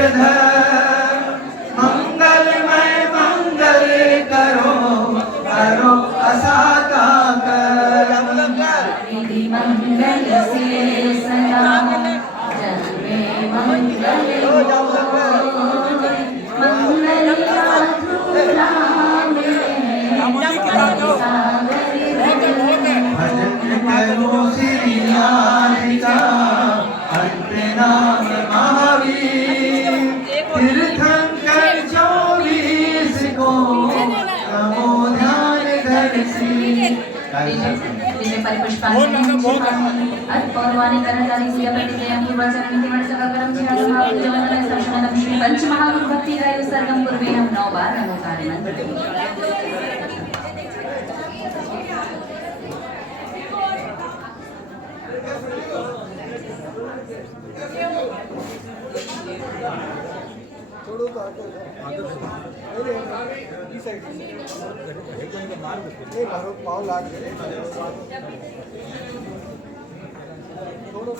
गिरधर मंगलमय मंगल करो करो असाका कर विधि मंगल से सदा जन्मे मंगल मंगल भजन करो श्री नारिका अंत नाम महावीर तीर्थंकर 24 को नमो ध्यान धर श्री विजय परिपुष्पांजलि पौर्वाणी करताली पूजा प्रतिजयं पूर्वाचरण नितिवण सकलकरं चिराग महापूजवंदनं संशोधनं श्री पंचमहागुरु भक्ति गायु सर्गं पूर्वेणं 9 बार नमोकारि मंत्र छोड़ो तो आगे इस साइड से मार नहीं मारो पाँव लाग गए छोड़ो तो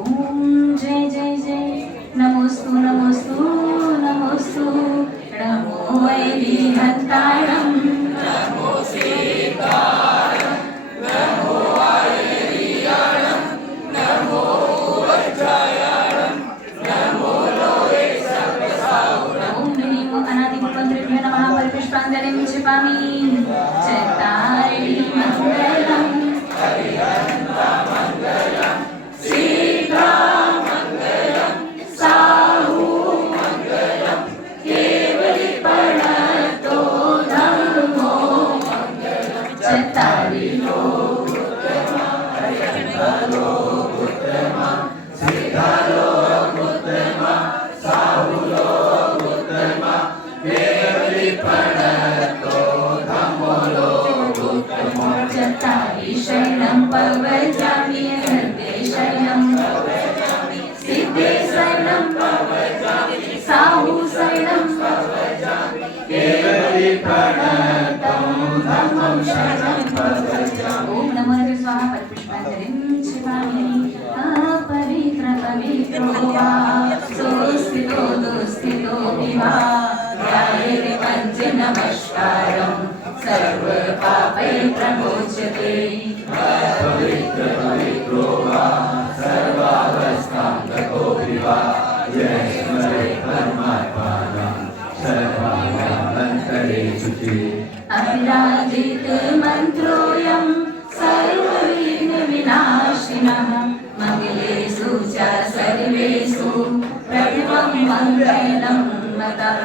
ओम जय जय जय नमोस्तु नमोस्तु नमोस्तु नमो वैदिहन्तारं नमो सीतारं नमो आर्याणं नमो वज्रायाणं नमो लोके सर्वसाहुरं ओम नमो अनादिमन्त्रेभ्यो नमः परिपुष्पाञ्जलिं क्षिपामि चत्तारि मङ्गलं हरिहन्तामङ्गलं सीतामङ्गलं साहुमङ्गलं केवलिपणतो धर्मो मङ्गलं चत्तारि लोकोत्तमा हरिहन्तो उत्तमा सीतालो उत्तमा साहुलो उत्तमा केवलिपणतो धर्मो उत्तमा चत्तारि शरणं पवजामि हृदे शरणं पवजामि सिद्धे शरणं पवजामि साहु शरणं पवजामि केवलिप्रणतं धम्मं शरणं पवजामि ओम नमो नारायणाय स्वाहा परिपुष्पाञ्जलिं क्षिपामि अपवित्र पवित्रो वा सुस्थितो दुस्थितो विवा ध्यायते पञ्च नमस्कारं सर्वपापै प्रमोच्यते पवित्र पवित्रो वा सर्वावस्थां गतो विवा यः स्मरेत् परमात्मानं सर्वान्तरे शुचि अभिराजित मन्त्रोऽयं सर्वविघ्न विनाशिनः मंगलेषु च सर्वेषु प्रथमं मङ्गलं मतः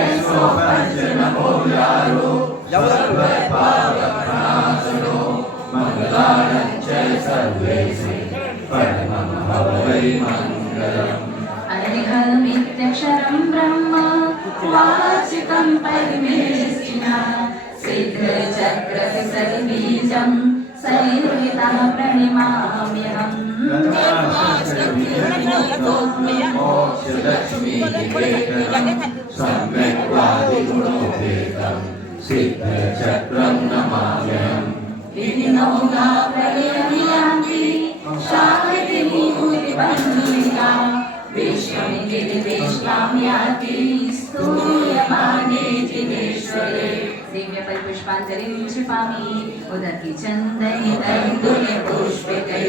ऐसो पंच नमो यारो सर्वपापनाशनो मंगलानं च सर्वेषु परमं भवै मङ्गलम् अनिहमित्यक्षरं ब्रह्म वाचिकं परमेष्ठिना सिद्धचक्रसर्बीजं सैर्वितः प्रणमाम्यहम् सम्यक् वादिगुणोपेतं सिद्धचक्रं नमाम्यहम् विधिनौगा प्रलयन्ति शान्तिनिभूतिबन्धुना विश्वमितिर्वेष्टां याति स्तूयमाने जिनेश्वरे दिव्य परिपुष्पाञ्जलिं क्षिपामि उदकी चन्दने तैन्दुल्य पुष्पितैः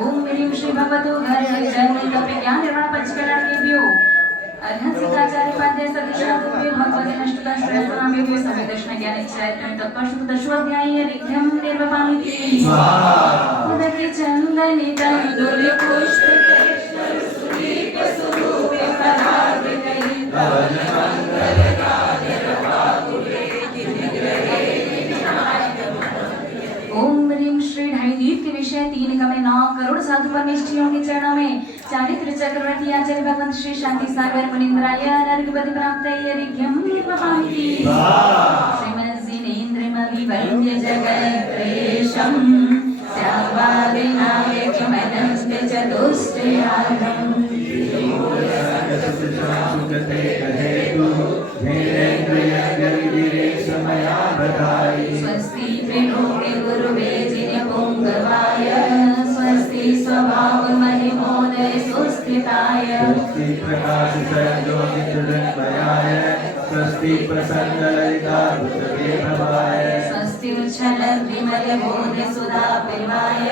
ओम ह्रीं श्री भगवतो हरिजनकपिज्ञान निर्वाण पंचकल्याणेभ्यो अर्हंसिकाचार्य पाद्य सदृशाभ्यो भगवते नष्टकाष्टनाभ्यो समिदर्शन ज्ञान इच्छायतन तत्पशु दशोऽध्यायी रिक्थं निर्वपामिति उदके चन्दने तैन्दुल्य पुष्पितैः सुदीप स्वरूपे परावृतैः ओम ह्रीं श्री ढाईदीप के विषय 3 कमे 9 करोड़ साधु परमेष्ठियों के चरणों में चारित्र चक्रवर्ती आचार्य भगवंत श्री शांति सागर मुनीन्द्राय नरकपति प्राप्तये रिक्यं निर्वपामिति श्रीमद्जिनेन्द्रमभिवन्द्य जगत्प्रेषं श्यामवादिनायकमनस्ते चतुष्टयागम् धीरेन्द्रिय स्वस्ति प्रकाश ज्योतिर्मयाय स्वस्ति प्रसन्न ललिता भवाय स्वस्ति उच्छल विमल बोध सुधा पिबाय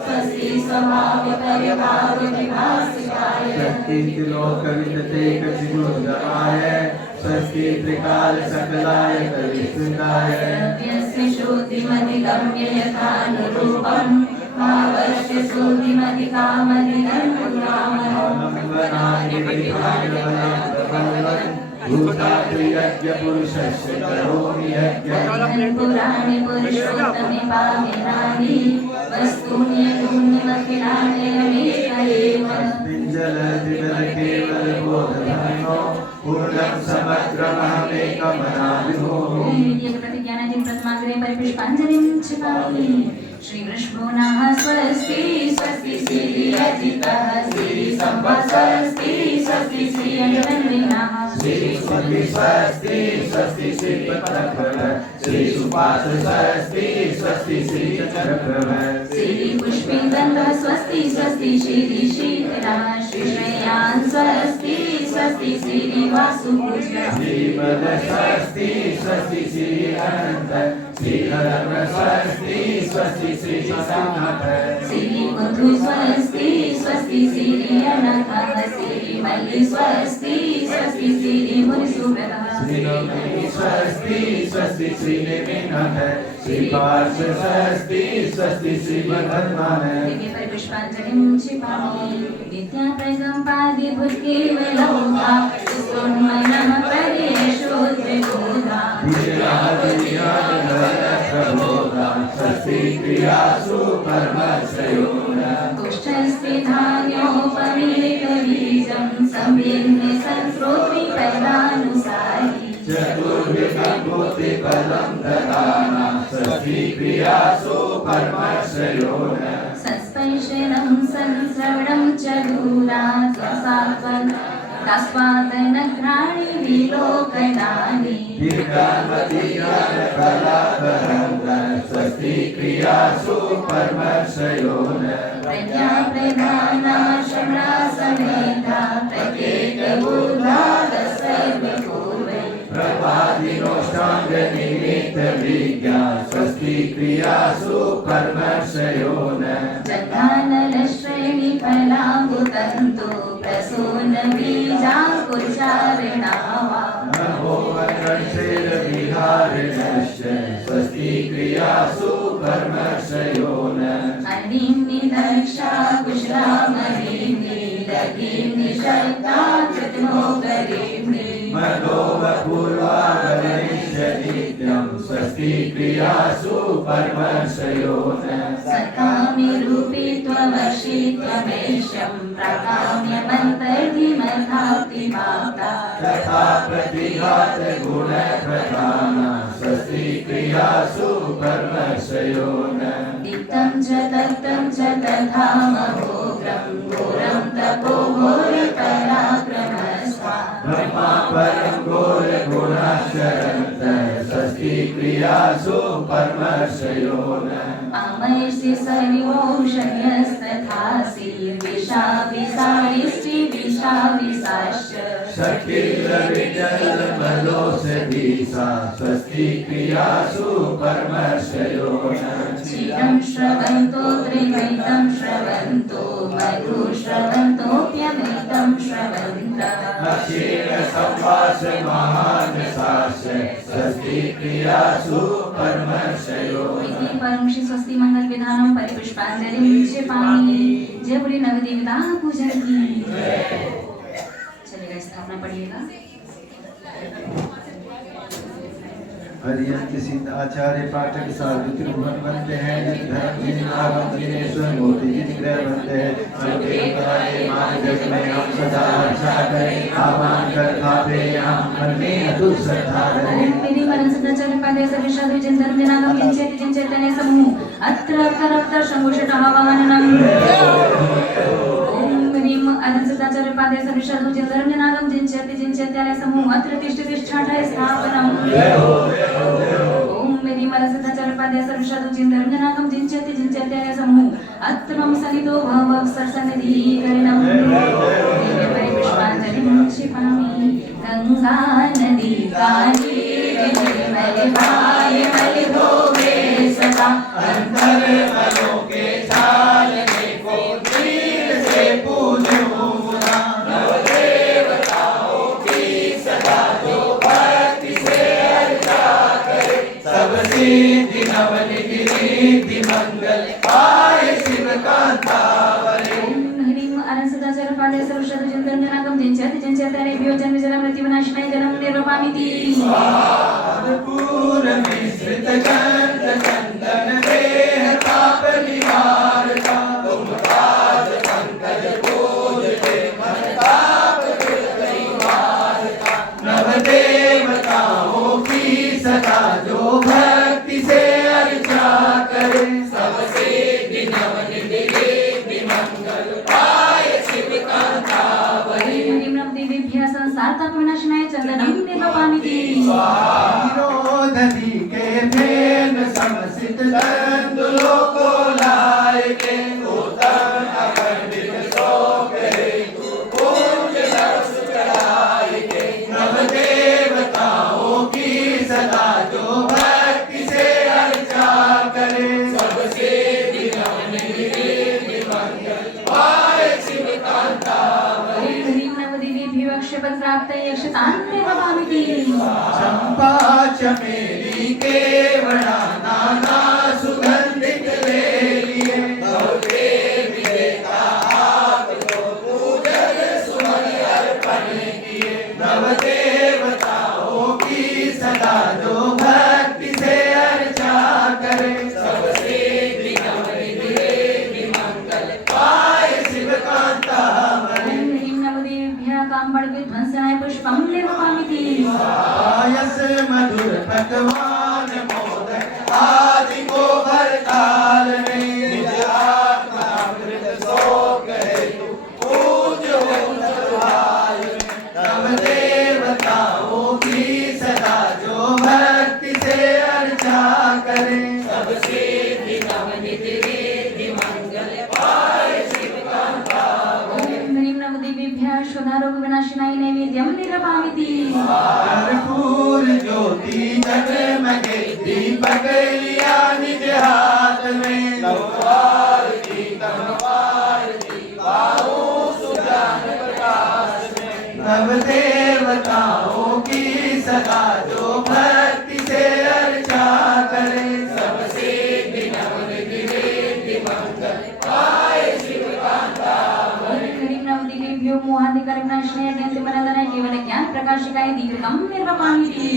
स्वस्ति स्वभाव परिभाव विभासिताय स्वस्ति त्रिलोक विदते कचिगुणगाय स्वस्ति त्रिकाल सकलाय कलिसुताय द्रव्यस्य श्रुतिमधिगम्य यथानुरूपम् भावस्य श्रुतिमधिकामधिगम्यनामः भूताप्रियज्ञ पुरुषस्य करोमि यज्ञं पुराणे पुरुषोत्तमे पाविनानि वस्तूनि गुण्यमखिलाण्यमेव केवलबोधधर्मो पूर्णं समग्रमहमेकमनाविभूः प्रतिज्ञानादि प्रथमाग्रे परिपुष्पाञ्जलिं क्षिपामि श्री वृषभो नः स्वस्ति स्वस्ति श्री अजितः श्री संवत्सरस्ति स्वस्ति श्री अजन्विनः श्री स्वस्ति स्वस्ति श्री पत्रप्रभ श्री सुपास स्वस्ति स्वस्ति श्री चक्रप्रभ श्री पुष्पिन्दन्तः स्वस्ति स्वस्ति श्री शीतलः श्री श्रेयान् स्वस्ति स्वस्ति श्री वासुपूज्यः श्रीमद स्वस्ति स्वस्ति श्री अनंत श्री हरम स्वस्ति स्वस्ति श्री सानाथ श्री मधु स्वस्ति स्वस्ति श्री अनघः श्री मल्लि स्वस्ति स्वस्ति श्री मुनिसुव्रतः श्री नवमी स्वस्ति स्वस्ति श्री नेमिनाथ श्री पार्श स्वस्ति स्वस्ति श्री वर्धमान दिव्य परिपुष्पाञ्जलिं क्षिपामि विद्याप्रगम्पादिभूतकेवलोका स्तोन्मयः प्रदेशोद्विबोधा प्रबोधा स्वस्ति क्रियासु परमश्रयोना तुष्टस्थिधान्योपमीतबीजं संविघ्ने संस्रोत्रिपदानुसारि चतुर्विधभूतिपदं ददाना स्वस्ति क्रियासु परमश्रयोना सस्पर्शनं संश्रवणं च दूरा तस्मादनघ्राणि विलोकनानि स्वस्ति क्रियासु परमश्रयोना प्रज्ञा प्रधाना शमनासमेधा प्रत्येकबुद्धा सर्वपूर्वै प्रभादिनोष्टांग निमित्त विज्ञा स्वस्ति क्रियासु परमश्रयोना जघानलश्रेणि फलाम्बुतन्तु प्रसून बीजाकुचारिणावा नमो वक्रंशेर विहारिणश्च स्वस्ति क्रियासु परमश्रयोना अनिम्नि दक्षा कुशलामणिम्नि लघिम्नि शक्ता कृतमोकरिम्नि मनोवपूर्वागमनिष्यतीत्यं स्वस्ति क्रियासु परमश्रयोना सकामि रूपी त्वमसि त्वमेशं प्राकाम्यमन्तर्धिमथाप्ति माता तथा प्रतिघात गुण प्रधाना स्वस्ति क्रियासु परमश्रयोना दिक्तं च तप्तं च तथा महोग्रं घोरं तपो घोरपराक्रमस्वा ब्रह्मा परम घोर गुणाशरन्त स्वस्ति क्रियासु परमश्रयोना आमयसि सरिवोषण्यस्तथासि विषा विषाणिष्टि विषा विषाश्च शक्तिर्विजलमलोषधीसा स्वस्ति क्रियासु परमश्रयोना क्षीरं श्रवन्तो त्रिवैतं श्रवन्तो मधु श्रवन्तोऽप्यमृतं श्रवन्तः अक्षीण संवास महानसाश स्वस्ति क्रियासु परमश्रयोना इति परम श्री स्वस्ति मंगल विधानम परिपुष्पांजलिं क्षिपामि जय बोले नवदेवता पूजन की चलेगा स्थापना पढ़िएगा हरियंत सिद्ध आचार्य पाठक साधु त्रिभुवन बनते हैं धर्म जिन आगम जिनेश्वर मूर्ति जिन ग्रह बनते हैं सर्वदेवताए मान जग में हम सदा रक्षा करें आह्वान कर थापे हम मन में अतुल श्रद्धा रहे मेरी परम सदाचार्य पादे सर्वसाधु जिन धर्म जनागम जिन चैतन्य समूह अत्र अत्र शंभुषट आवाहनम ओम ह्रीम अनंत सदाचार्य पादे सर्वसाधु जिन धर्म जनागम जिन चैतन्य समूह अत्र तिष्ठ तिष्ठाठय स्थापनम ओम मेरी परम सदाचार्य पादे सर्वसाधु जिन धर्म जनागम जिन चैतन्य समूह अत्तमं सनितो भव सरसनदीकरणं दिव्यपरिपुष्पाञ्जलिं क्षिपामि गंगा नदी काली विमलवाय मलिभोगे सदा अंतर मनो के छालने को तीर से पूजो मुना नवदेवताओं की सदा जो भक्ति से अर्चा करे सब सिद्धि नवनिधि रिद्धि मंगल पाए शिव कांतावरे हरिम अनसदाचार पाले सर्वशत चिंतन जनाकम जिंचते भ्यो जन्म जल मृत्यु विनाशनाय जन्म निर्वापामिति पूर मिश्रित गंध चंदन देह ताप निवारता तुम पाद पंकज पूजते मन ताप दुर्गति वारता नव देवताओं की सदा जो भक्ति से अर्चा करे सब सिद्धि नवनिधि रिद्धि मंगल पाए शिव कांतावरे हरिम नम दिव्यभ्य संसार ताप विनाशनाय चंदनम निर्वापामिति विरोधि के भेद समसित दंदुलों को लाए के उत्तम अखंडित शोक हेतु पूज्य रस चढ़ाए के नव देवताओं की सदा जो भक्ति से अर्चा करे सब सिद्धि नवनिधि रिद्धि मंगल पाए शिव कांतावरे हरिम नम दिव्यभ्यो अक्षयपद प्राप्त यक्षतान निर्वापामिति चंपा चमेली केवड़ा नाना सुगंधित ले लिए देवी देवता आपको पूजन सुमन अर्पण किए नव देवताओं की सदा जो भक्ति से अर्चा करे सब सिद्धि नवनिधि रिद्धि मंगल पाए शिव कांतावरे हरिम नम दिव्यभ्य कांबड़ विध्वंसनाय पुष्पम निर्वापामिति पायस मधुर पकवान मोदक आदि को भर काल में निज आत्मा अमृत शोक हेतु पूज्य हो सतुहाल में नव देवताओं की सदा जो भक्ति से अर्चा करे सब सिद्धि नवनिधि रिद्धि मंगल पाए शिव कांतावरे हरिम नम दिव्यभ्य शोधारोग विनाशिनाय नैवेद्यम निर्वापामिति कर्पूर ज्योति जगमगे दीपक लिया निज हाथ में तलवार की बाहों सुजान प्रकाश में नव देवताओं की सदा जो भक्ति से अर्चा करे सब सिद्धि नवनिधि रिद्धि मंगल पाए शिव कांतावरे हरिम नम दिव्यभ्यो मोहाधिकार विनाशनाय अज्ञानति मनादनाय केवल ज्ञान प्रकाशिकाय दीर्घम निर्वापामिति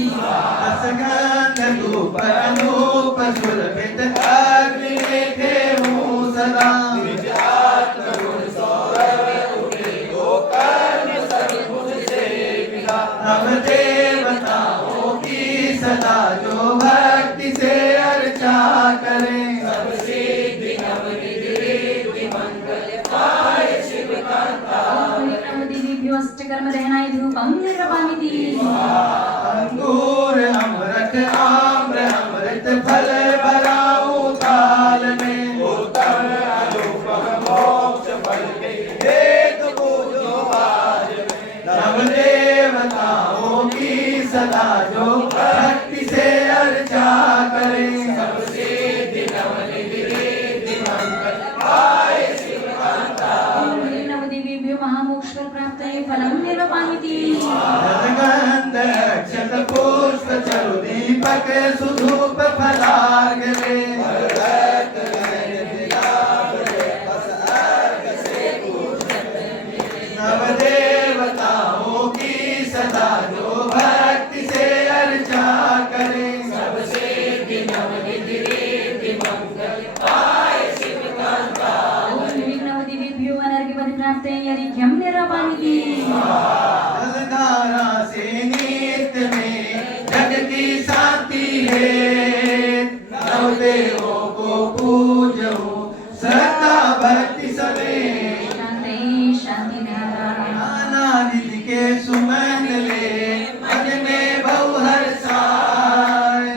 असगंध धूप अनूप सुरभित अग्नि लेखे हूँ सदा निज आत्म गुण सौरभ उठे गोकर्ण सर्वभुज सेविका नव देवताओं की सदा जो भक्ति से अर्चा करे सब सिद्धि नवनिधि रिद्धि मंगल पाए शिव कांतावरे नम दिव्यभ्यो अष्टकर्म रहनाय धूपम निर्वापामिति अंगूर अमृत आम्र अमृत फल भराऊं ताल में उत्तम अनुपम मोक्ष फल के हेतु पूजो आज में नव देवताओं की सदा जो भक्ति से अर्चा करे सब सिद्धि नवनिधि रिद्धि मंगल पाए शिव कांतावरे नम दिव्यभ्यो महामोक्षफल प्राप्तये फलम निर्वापामिति गंध अक्षत पुष्प चरु दीपक सुधूप फलार्घ में नव देवताओं की सदा जो भक्ति से अर्चा करे सब सिद्धि नवनिधि रिद्धि मंगल पाए शिव कांतावरे नम दिव्यभ्यो अनर्घ्यपद प्राप्तये यरिघ्यम निर्वापामिति जलधारा से नित्य में जग की शांति है नव देवों को पूजो श्रद्धा भक्ति समेत शांति शांति धारा नाना निधि के सुमन ले मन में बहु हर्षाय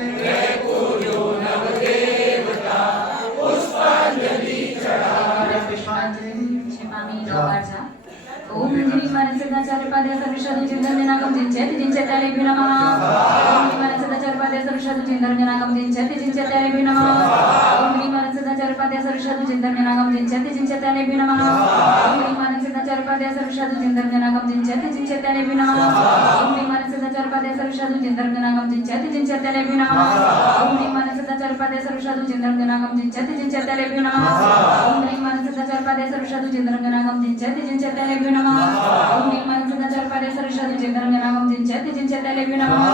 पूजो नव देवता पुष्पांजलि चढ़ा सदाचारपादे सर्वशतु चिन्तनजनाकं जिञ्चति जिञ्चतेभ्यो नमः ॐ ह्रीं सदाचारपादे सर्वशतु चिन्तनजनाकं जिञ्चति जिञ्चतेभ्यो नमः ॐ ह्रीं सदाचारपादे सर्वशतु चिन्तनजनाकं जिञ्चति जिञ्चतेभ्यो नमः ॐ ह्रीं सदाचारपादे सर्वशतु चिन्तनजनाकं जिञ्चति जिञ्चतेभ्यो नमः ॐ ह्रीं सदाचारपादे सर्वशतु चिन्तनजनाकं जिञ्चति जिञ्चतेभ्यो नमः ॐ ह्रीं सदाचारपादे सर्वशतु चिन्तनजनाकं जिञ्चति जिञ्चतेभ्यो नमः ॐ ह्रीं सदाचारपादे सर्वशतु चिन्तनजनाकं जिञ्चति जिञ्चतेभ्यो नमः ॐ ह्रीं सदाचारपादे सर्वशतु चिन्तनजनाकं जिञ्चति जिञ्चतेभ्यो नमः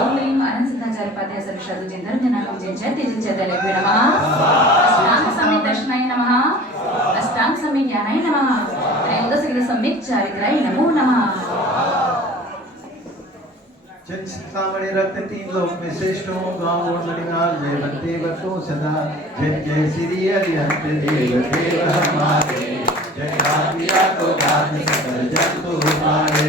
ॐ ह्रीं सदाचारपादे सर्वशतु चिन्तनजनाकं जिञ्चति जिञ्चतेभ्यो नमः अष्टांग सम्यक् दर्शनाय नमः अष्टांग सम्यक् ज्ञानाय नमः त्रयोदश सम्यक् चारित्राय नमो नमः चिंतामणि रक्त तीन लोक में श्रेष्ठों गाँव और मणिनाल जय बंदे बसो सदा जय जय श्री हरिहंत देव देव हमारे जय आज्ञा को दान सकल जंतु हमारे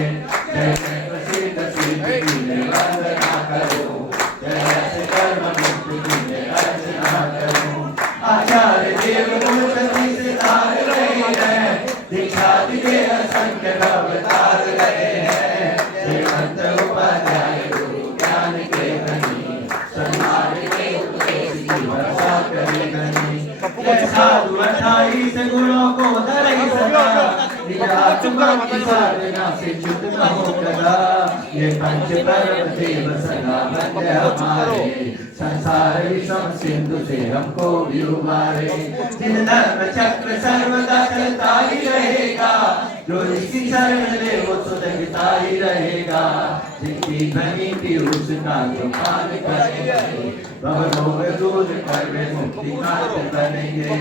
जय जय प्रसिद्ध सिद्ध की वंदना करो जय जय कर्म मुक्ति की अर्चना करो आचार्य देव गुण सती से तार रहे हैं दीक्षा दिए असंख्य अवतार रहे हैं जय मंत उपाध्याय गुरु ज्ञान के धनी सन्मान के उपदेश की वर्षा करे धनी जय साधु 28 गुणों को धरे सदा निज आत्मा की साधना से शुद्ध न हो कदा ये पंच परम देव सदा बंदे हमारे संसार विषम सिंधु से हमको भी उबारे जिन धर्म चक्र सर्वदा चलता ही रहेगा जो इसकी शरण ले वो सुधरता ही रहेगा जिनकी ध्वनि भी उसका पान करेंगे भवरोग दूर कर वे मुक्ति नाथ बनेंगे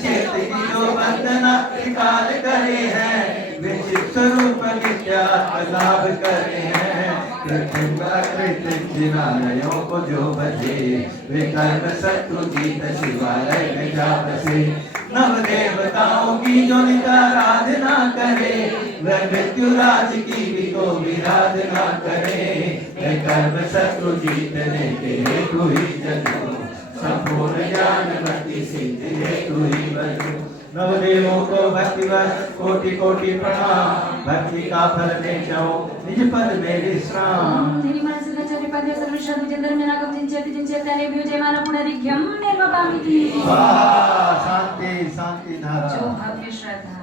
चेत की जो वंदना त्रिकाल करे हैं वे चित स्वरूप नित्यात्म लाभ करे हैं कृत्रिमालयों को जो बचे वे कर्म शत्रु जीत शिवालय में जा बसे नव देवताओं की जो निराराधना करे वह मृत्युराज की भी को विराधना करे वह कर्म शत्रु जीतने के हेतु ही जन्म संपूर्ण ज्ञान भक्ति सिद्धि हेतु ही बनो नवदेवों को भक्तिवश कोटि कोटि प्रणाम भक्ति का फल दे जाओ निज पद में विश्राम तेरी मन से सदाचारपादे सर्वशतु चिन्तनजनाकं जिञ्चति जिञ्चतेभ्यो जयमान पुनरिघ्यं निर्वपामिति शांति शांति धारा जो भव्य श्रद्धा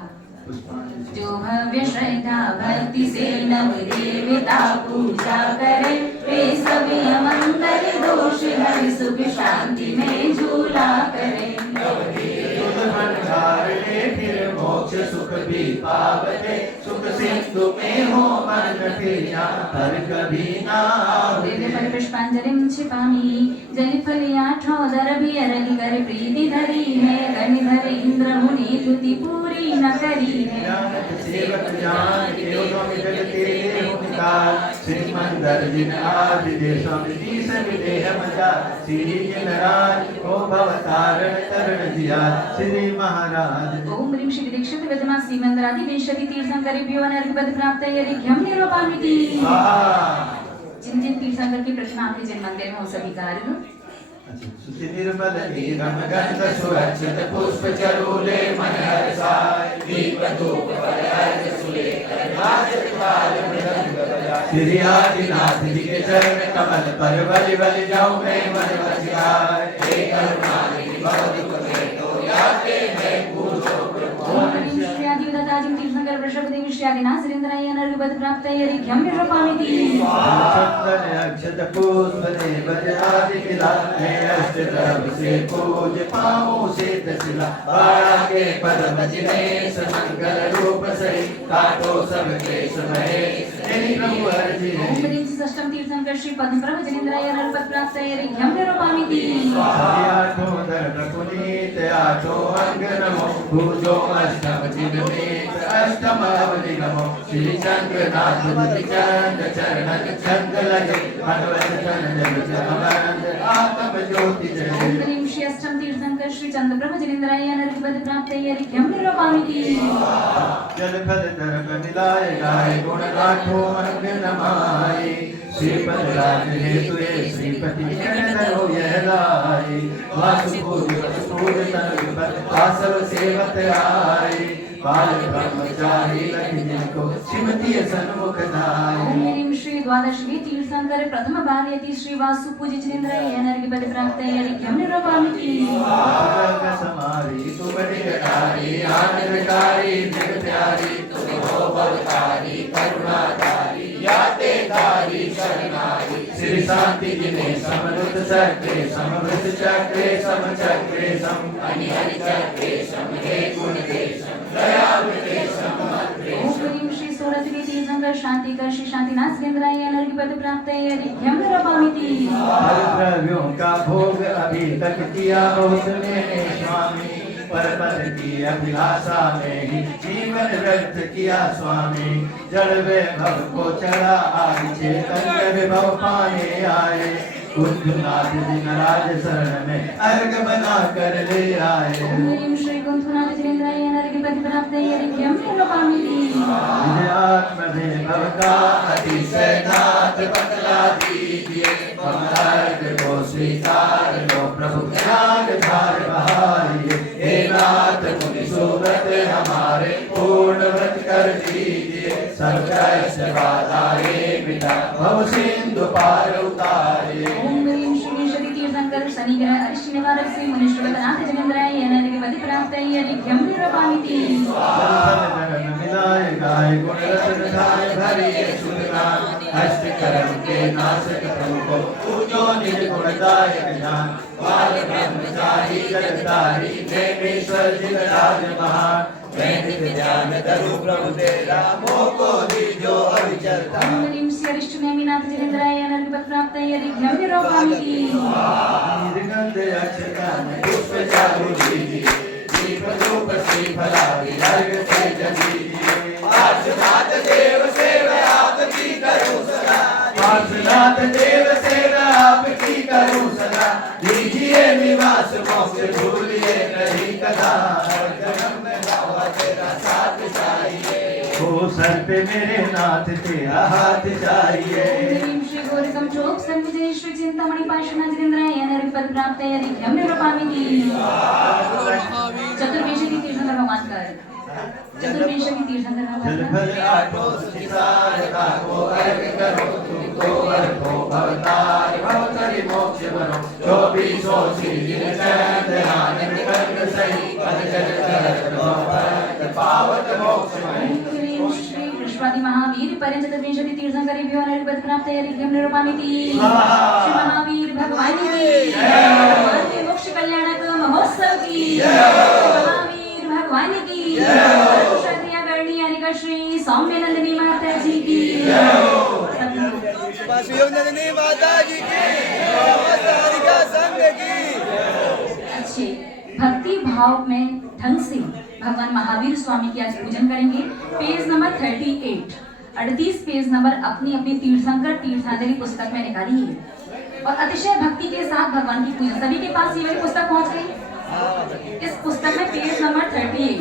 भक्ति से नव देवता पूजा करे वे सभी अमंगल दोष हरि सुख शांति में झूला करे फिर मोक्ष सुख भी पावते सुख सिंधु में हो मन फिर पर कभी ना दिव्य पुष्पांजलिं क्षिपामि जलिफलियाठोदर भी अरग कर प्रीति धरी है गणिधर इंद्र मुनि तुति पूरी न करी है सेवक जान केवलों में जगते हुनिकार श्रीमंदर जिन आदि देशों में तीस विदेह मजा श्री जिनराज ओ भवतारण तरण जिया श्री महाराज ओम ह्रीं श्री दीक्षित विद्मा श्रीमंदरादि विंशति तीर्थंकरेभ्यो अनर्घ्यपद प्राप्तयेर्घ्यं निरूपयामि जिन जिन तीर्थंकर की प्रतिमा आपके जन्म मंदिर में हो सभी कार्य सुति निर्मल नीरम गंध सुरक्षित पुष्प चरूले मन हर्षाय दीप धूप पराय सुले श्री आदिनाथ जी के चरण कमल पर बलि बलि जाऊं मैं मन बसियाय हे करुणा निधि बहुत कुले तो याते हैं पूजो ओम श्री आदि दत्ताजी तीर्थंकर वृषभदेव श्री आदिनाथ सुरेंद्राय अनर्घ्यपद प्राप्तयेर्घ्यं निरूपयामि चंदन अक्षत पुष्प देव आदि विराजे अष्ट तरफ से पूज पाऊं से दशिला बाड़ा के पद्म जिनेश मंगल रूप सही काटो सब क्लेश महेश तेरी प्रभु अर्जी ओम ह्रीं षष्ठम तीर्थंकर श्री पद्मप्रभ जनेन्द्राय अनर्घ्यपद प्राप्तयेर्घ्यं निरूपयामि आठो दर्भ पुनीत आठो अंग नमो पूजो अष्टम जिनमेत अष्टम अवधि नमो श्री चंद्रनाथ जी चंद चरणन चंद लगे भगवत चरण जगत अमरंद आत्म ज्योति जय ओम ह्रीं श्री अष्टम तीर्थंकर श्री चंद्रप्रभ जनेन्द्राय अनर्घ्यपद प्राप्तयेर्घ्यं निरूपयामि जल फल दर्भ मिलाए गाय गुण गाठो अंग नमाय श्रीपद राज हेतु श्रीपति चरण धरो यह लाए वासुपूज तन विपत आसव सेवत आए बाल ब्रह्मचारी लक्ष्मी को श्रीमती सन्मुख धाय। ओम ह्रीं श्री द्वादशी तीर्थंकर प्रथम बालयति श्री वासु पूज्य जिनेन्द्र एनर्गी पद प्राप्त यज्ञं निरूपयामि। आत्मक समारी तू बड़ी अकारी आनंदकारी जगत्यारी तू हो भवतारी करुणाधारी याते तारी शरणारी श्री शांति जिने समरुद्ध चक्रे समवृत चक्रे समचक्रे सम अनिहरि चक्रे समहे गुण देशम दयावते समत्रे। ओम ह्रीं श्री सोरठि तीर्थंकर शांति कर श्री शांतिनाथ जिनेन्द्र एनर्गी पद प्राप्त यज्ञं निरूपयामि। द्रव्यों का भोग अभी तक किया बहुत मैंने स्वामी पर पद की अभिलाषा में ही जीवन व्यर्थ किया स्वामी। जड़ वैभव को चढ़ा आज चेतन विभव पाने आए कुंजनाथ जी नाराज शरण में अर्घ बना कर ले आए। ओम ह्रीं श्री कुंजनाथ जिनेन्द्र एनर्गी पद प्राप्त यज्ञं निरूपयामि। आत्म वैभव का अतिशय नाथ बतला दीजिए हम अर्घ को स्वीकार लो प्रभु ज्ञान धार बहारिए। हे नाथ मुनि सुव्रत हमारे पूर्ण व्रत कर दीजिए सब कैसे बाधाए बिना भव सिंधु पार उतारे। ओम ह्रीं श्री शनि तीर्थंकर शनि ग्रह अरिष्ट निवारक श्री मुनीश्वरनाथ जिनेन्द्र एनर्गी पद प्राप्त यज्ञं निरूपयामि। जगन मिलाए गाय गुण रत्न धाय भरिए सुध नाम हस्त कर्म के नाशक प्रभु को पूजो निज गुणदायक ज्ञान। बाल ब्रह्मचारी जगतारी प्रेमेश्वर जिन राज महान मैं नित्य ध्यान करूं प्रभु तेरा मोको दीजो अविचलता। ओम ह्रीं श्री अरिष्ट नेमिनाथ जिनेन्द्र एनर्गी पद प्राप्त यज्ञं निरूपयामि। निर्गंध अक्षतान पुष्प चारु दीजिए दीप धूप श्री फला विराग से जदीजिए। पार्श्वनाथ देव सेवा आपकी करूं सदा पार्श्वनाथ देव सेवा आपकी करूं सदा दीजिए निवास मोक्ष भूलिए नहीं कदा। जन्म में बाबा तेरा साथ चाहिए हो सर पे मेरे नाथ तेरा हाथ चाहिए। ओम ह्रीं श्री गौरकम चोक संविजय श्री चिंतामणि पार्श्वनाथ जिनेन्द्र एनर्गी पद प्राप्त यज्ञं निरूपयामि। चतुर्वेशी तीर्थंकर भगवान का चतुर्वेशी तीर्थंकर भगवान का फल आठो सुचिसार को अर्घ करो तुमको अर्घो भवतार भवतरि मोक्ष बनो। चौबीसों श्री जिन चैन ध्यान विकल्प सही पद जग कर भवत पावत मोक्षमय। ओम ह्रीं श्री कृष्णादि महावीर परिचतुर्विंशति तीर्थंकर एनर्गी पद प्राप्त यज्ञं निरूपयामि। श्री महावीर भगवान की जय। मोक्ष कल्याणक महोत्सव की महावीर भगवान की क्षत्रिय गणी अनिका श्री सौम्य नंदिनी माता जी की नंदिनी माता जी की हरिका संघ की। अच्छे भक्ति भाव में ढंग से भगवान महावीर स्वामी की आज पूजन करेंगे। पेज नंबर 38 38 पेज नंबर अपनी अपनी तीर्थंकर तीर्थांजलि पुस्तक में निकाली है और अतिशय भक्ति के साथ भगवान की पूजन। सभी के पास ये वाली पुस्तक पहुंच गई। इस पुस्तक में पेज नंबर 38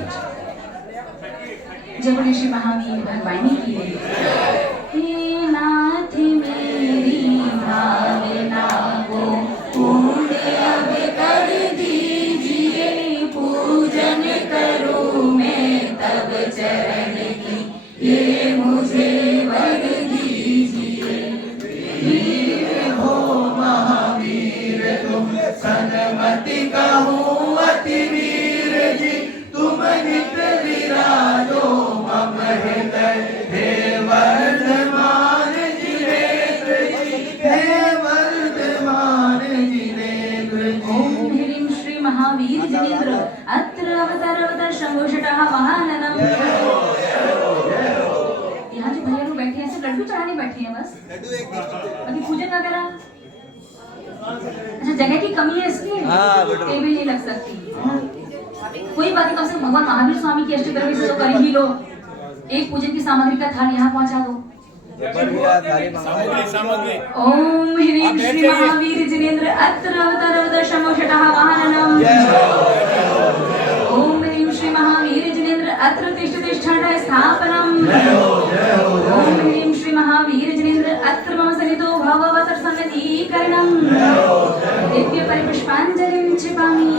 जय बोले श्री महावीर भगवान की। हे नाथ मेरी भावना को पूर्ण अब कर दीजिए पूजन करूं मैं तब चरण की ये मुझे वर दीजिए। वीर हो महावीर तुम सन्मति का हूँ अति वीर जी तुम नित विराजो मम हृदय हे वर्धमान जिनेन्द्र जी हे वर्धमान जिनेन्द्र जी। ओम ह्रीं श्री महावीर जिनेन्द्र अत्र अवतर शंभुषटः महाननम। यहाँ जो भैया लोग बैठे हैं ऐसे लड्डू चढ़ाने बैठे हैं बस बाकी पूजन वगैरह। अच्छा जगह की कमी है इसलिए टेबल नहीं लग सकती। कोई बात नहीं, कम से कम भगवान महावीर स्वामी की अष्टकर्मी से तो कर ही लो। एक पूजन की सामग्री का थाल यहाँ पहुँचा दो। ओम ह्रीं श्री महावीर जिनेन्द्र अत्र अवतर शंभुषटः महाननम। ओम ह्रीं श्री महावीर जिनेन्द्र अत्र तिष्ठतिष्ठण्ड स्थापनम्। ओम ह्रीं श्री महावीर जिनेन्द्र अत्र मम सन्निधौ भववत सन्निधिकरणम्। दिव्य परिपुष्पाञ्जलिं क्षिपामि।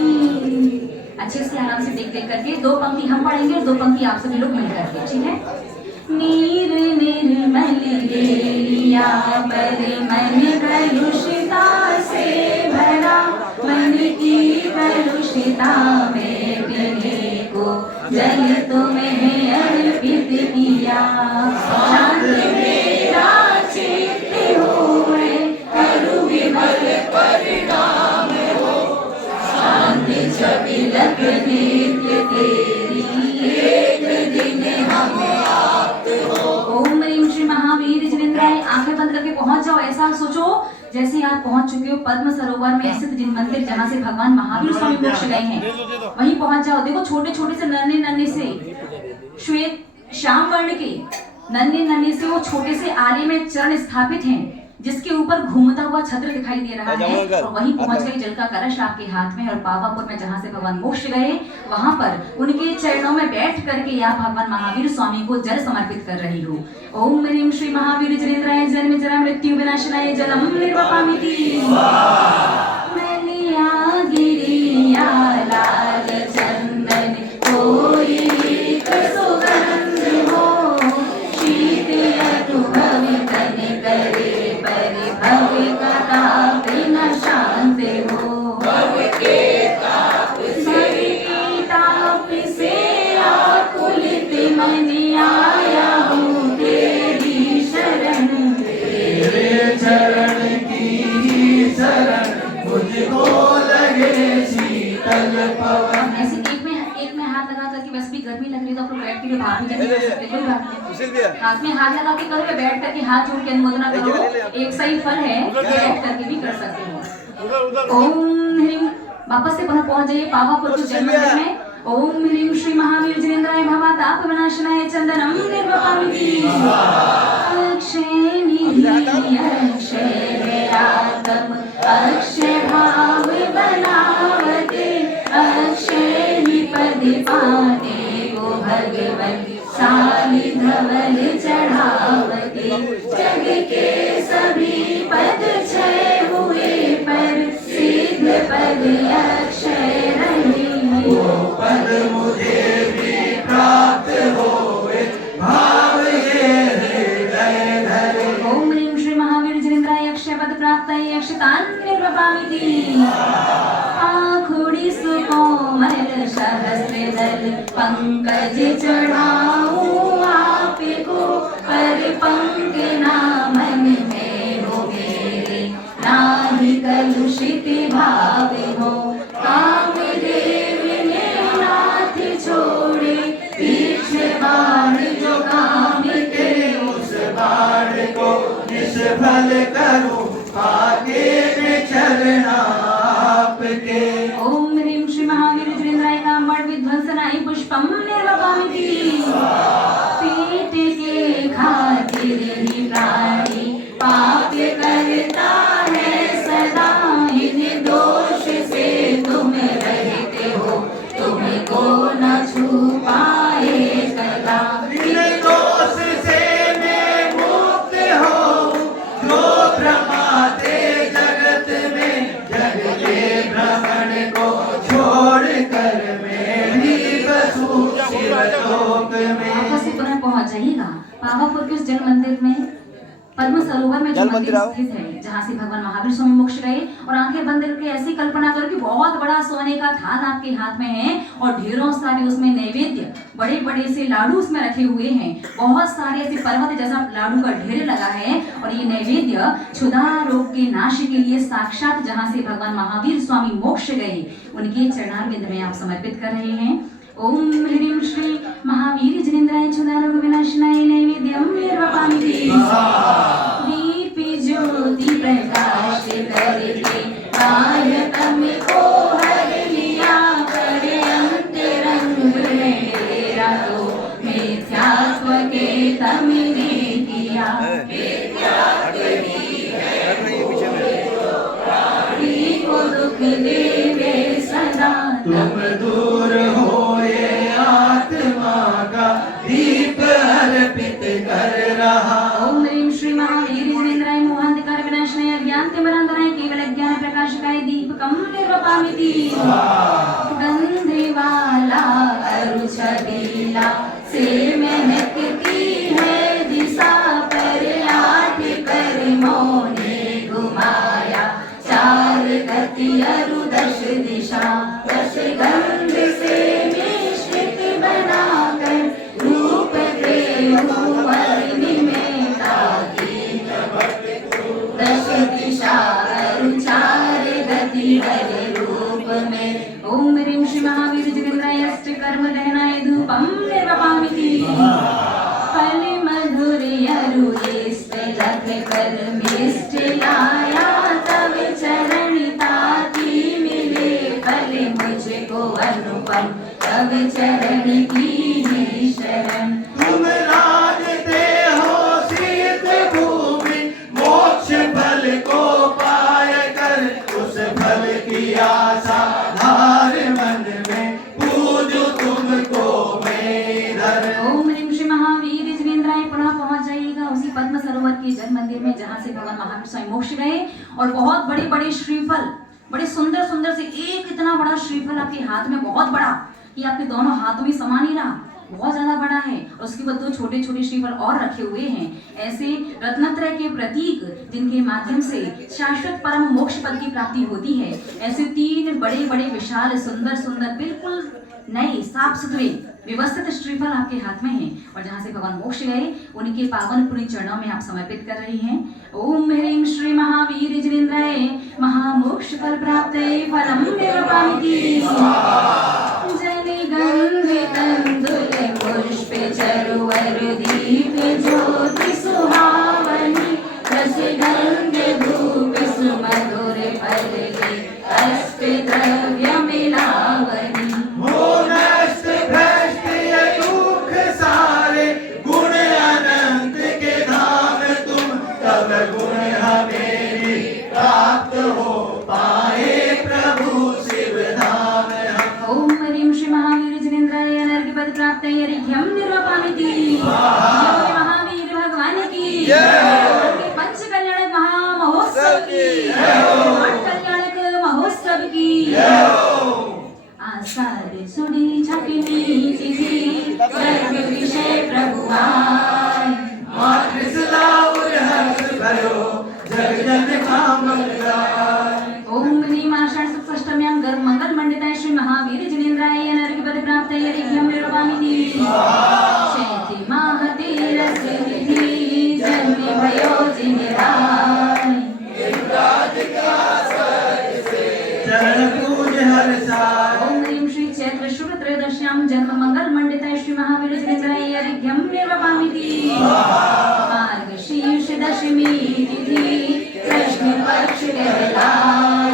अच्छे से आराम से देख करके 2 पंक्ति हम पढ़ेंगे और 2 पंक्ति आप सभी लोग मिल करके, ठीक है। नीर निर्मल गेलिया पर मन कलुषिता से भरा, मन की कलुषिता में पीने को जल तुम्हें अर्पित किया। शांत मेरा चित्त होए, करु विमल परिणाम हो, शांति छबिलक नित्य तेरी, एक दिन हम आप हो। ओम ह्रीं श्री महावीर जिनेन्द्राय। आंखें बंद करके पहुंच जाओ। ऐसा सोचो जैसे आप पहुंच चुके हो पद्म सरोवर में स्थित जिन मंदिर जहाँ से भगवान महावीर स्वामी मोक्ष गए हैं, वहीं पहुंच जाओ। देखो छोटे छोटे से नन्हे नन्हे से श्वेत श्याम वर्ण के नन्हे नन्हे से वो छोटे से आले में चरण स्थापित हैं, जिसके ऊपर घूमता हुआ छत्र दिखाई दे रहा है। और वहीं पहुंच गई जल का कलश आपके हाथ में। और पावापुर में जहाँ से भगवान मोक्ष गए, वहां पर उनके चरणों में बैठ करके आप भगवान महावीर स्वामी को जल समर्पित कर रही हो। ओम ह्रीं श्री महावीर जिनेन्द्राय। जन्म जरा मृत्यु विनाशनाय जलम निर्वपामिति। मैलिया गिरिया लाल चंदन कोई सुगंध हो, शीत अनुभव तन करे भव का ताप न शांत हो। भव के ताप से आकुलित मन आया हूँ तेरी शरण, तेरे चरण की शरण मुझको लगे शीतल पवन। ऐसे एक में हाथ लगा करके, बस भी गर्मी लग रही तो आप लोग बैठ के बाहर भी जा सकते, कोई बात नहीं। हाथ में हाथ लगा के करो या बैठ करके हाथ जोड़ के अनुमोदना करो, एक सही फल है, बैठ करके भी कर सकते हो। ओम ह्रीं। वापस से पुनः पहुंच जाइए पावापुर के जन्म मंदिर में। ओम ह्रीं श्री महावीर जिनेन्द्राय भवा ताप विनाशनाय चंदनम निर्वपामिति। अक्षय निधि अक्षय विरातम अक्षय भाव बनावते, अक्षय निपद पाने को भगवन साली धवल चढ़ावते। जग के सभी पद क्षय हुए पर सिद्ध पद अक्षय रहे। वो पद मुझे भी प्राप्त होए, भाव ये हृदय धरे। ओम ह्रीं श्री महावीर जिनेन्द्राय। अक्षय पद प्राप्त अक्षतान निर्वपामिति। आखुड़ी सुकोमल सहस्रदल पंकज चढ़ाऊं आपको, पर पंक ना मन में हो मेरे, नाहि कलुषित भाव हो। कामदेव ने नाथ छोड़े, तीक्ष्ण बाण जो काम के, उस बाण को निष्फल करूं आगे में चलना आपके। ओम ह्रीं श्री महावीर जिनेन्द्राय। कामबाण विध्वंसनाय पुष्पम निर्वपामिति। पेट के खातिर ही प्राणी पाप करता है सदा, इन दोष से तुम रहते हो, तुमको न छू पाए कदा। इन दोष से मैं मुक्त हूँ, जो भ्रमाते जगत में, जग के भ्रमण को छोड़ कर मैं भी बसूं शिवलोक में। वापस से पुनः पहुंच जाइएगा पावापुर के उस जल मंदिर में, पद्म सरोवर में जो मंदिर स्थित है, जहाँ से भगवान महावीर स्वामी मोक्ष गए। और आंखें बंद करके ऐसी कल्पना करो कि बहुत बड़ा सोने का थाल आपके हाथ में है और ढेरों सारे उसमें नैवेद्य, बड़े बड़े से लाडू उसमें रखे हुए हैं। बहुत सारे ऐसे पर्वत जैसा लाडू का ढेर लगा है। और ये नैवेद्य क्षुधा रोग के नाश के लिए साक्षात जहाँ से भगवान महावीर स्वामी मोक्ष गए, उनके चरणारविंद में आप समर्पित कर रहे हैं। ओम ह्रीं श्री महावीर जिनेन्द्राय। क्षुधा रोग विनाशनाय नैवेद्यम निर्वपामिति। दीप ज्योति प्रकाश करके कायतम को हर लिया, करे अंतरंग मेरा तो मिथ्यात्व के तमने किया। को दुख देवे सदा, तुम दूर होए आत्मा का दीप अर्पित कर रहा। ओम ह्रीं श्री महावीर जिनेन्द्राय। मोहांधकार विनाशनाय ज्ञानतिमिरान्धनाय केवल ज्ञान प्रकाशकाय दीपकं निर्वपामिति। गंधेवा आरती अरु दश दिशा दश गंध से मिश्रित बनाकर रूप में ताकि दश दिशा अरु चार गति हरे रूप में। ओम ह्रीं श्री महावीर जगन्नाय अष्ट कर्म दहनाय धूपम निर्वपामि फल मधुर अरु इष्ट लख कर मिष्ट लाया तब चरण ताकि मिले फल मुझको अनुपम तब चरण की शरण। तुम राजते हो शीत भूमि मोक्ष फल को पाय कर उस फल की आशा धार मन में पूजो तुमको मेधर। ओम ह्रीं श्री महावीर जिनेन्द्राय पुनः पहुंच जाइएगा उसी पद्म सरोवर के जल मंदिर में जहाँ से भगवान महावीर स्वयं मोक्ष गए। और बहुत बड़े बड़े श्रीफल, बड़े सुंदर सुंदर से, एक इतना बड़ा श्रीफल आपके हाथ में, बहुत बड़ा, ये आपके दोनों हाथों में समा नहीं रहा, बहुत ज्यादा बड़ा है। और उसके बाद दो छोटे छोटे श्रीफल और रखे हुए हैं। ऐसे रत्नत्रय के प्रतीक जिनके माध्यम से शाश्वत परम मोक्ष पद की प्राप्ति होती है, ऐसे 3 बड़े बड़े विशाल सुंदर सुंदर बिल्कुल नए साफ सुथरे व्यवस्थित श्रीफल आपके हाथ में हैं। और जहाँ से भगवान मोक्ष गए उनके पावन पुण्य चरणों में आप समर्पित कर रही हैं। ओम ह्रीं श्री महावीर जिनेन्द्राय महामोक्ष फल प्राप्त फलम निर्वपामि जनिगंधित तंदुल पुष्प चरुवर दीप ज्योति सुहावनी रस गंध धूप सुमधुर फल अष्ट द्रव्य मिलावनी। महावीर भगवान की पंच कल्याणक महामहोत्सव की कल्याणक महोत्सव की आषाढ़ सुनी छठनी तिथि सर्व विषय प्रभु आए ओम ह्रीं आषाढ़ शुक्ल अष्टम्यां गर्भ मंगल मंडिताय श्री महावीर जिनेन्द्राय अनर्घ्यपद प्राप्तये अर्घ्यं निर्वपामि चैत्र माह तेरस तिथि जन्म भयो जिनेन्द्राय चरण पूज हर साल। ओम ह्रीं श्री चैत्र शुक्ल त्रयोदश्यां जन्म मंगल मंडिताय श्री महावीर जिनेन्द्राय अर्घ्यं निर्वपामि मार्गशीर्ष दशमी तिथि कृष्ण पक्ष कहलाए